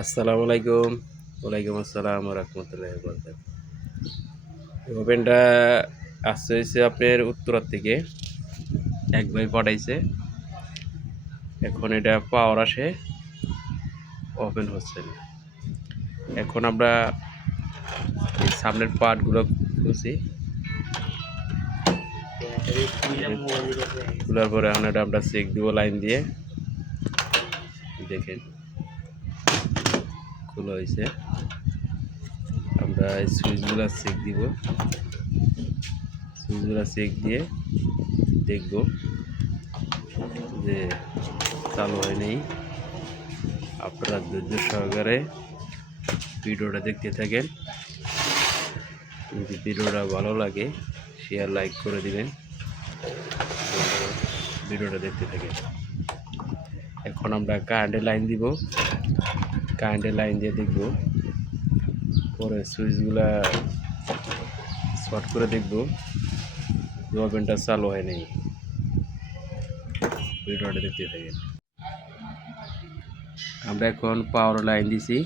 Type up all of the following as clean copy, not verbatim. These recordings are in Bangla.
আসসালামু আলাইকুম। ওয়ালাইকুম আসসালাম ওয়া রাহমাতুল্লাহি ওয়া বারাকাতুহু। ওভেনটা আসছে হইছে আপনার উত্তরার থেকে। এক ভাই পাঠাইছে। এখন এটা পাওয়ার আসে, ওপেন হচ্ছে না। এখন আমরা এই সামনের পার্টগুলো খুলছি। খোলার পরে এখন এটা আমরা চেক দিব লাইন দিয়ে। দেখেন খোলা হয়েছে। আমরা এই সুইচগুলো চেক দিব। সুইচগুলো চেক দিয়ে দেখব যে চালু হয় নাই। আপনারা ধৈর্য সহকারে ভিডিওটা দেখতে থাকেন। যদি ভিডিওটা ভালো লাগে শেয়ার লাইক করে দিবেন। ভিডিওটা দেখতে থাকেন। এখন আমরা কারেন্টের লাইন দিব। কারেন্টের লাইন দিয়ে দেখব, পরে সুইচগুলা শর্ট করে দেখব ওভেনটা চালু হয় নাই। ভিডিওটা দেখতে থাকেন। আমরা এখন পাওয়ার লাইন দিছি,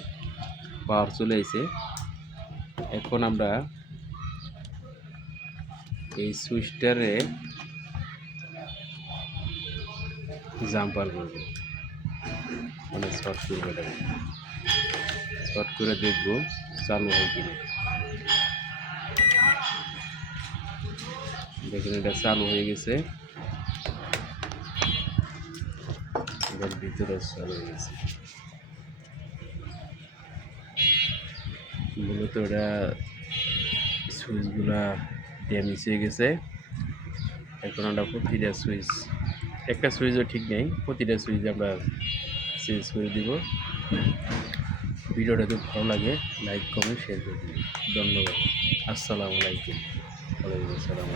পাওয়ার চলে এসেছে। এখন আমরা এই সুইচটারে জাম্পার করব, মানে শর্ট করবো। এটা শর্ট করে দেখব চালু হয় কিনা। দেখুন এটা চালু হয়ে গেছে, এবার ভিতরে চালু হয়ে গেছে। মূলত এটা সুইচগুলা ড্যামেজ হয়ে গেছে। এখন আমরা প্রতিটা সুইচ, একটা সুইচও ঠিক নেই, প্রতিটা সুইচ আমরা চেঞ্জ করে দিব। ভিডিওটা যদি ভালো লাগে লাইক কমেন্ট শেয়ার করে দিন। ধন্যবাদ। আসসালামু আলাইকুম। ওয়ালাইকুম আসসালাম।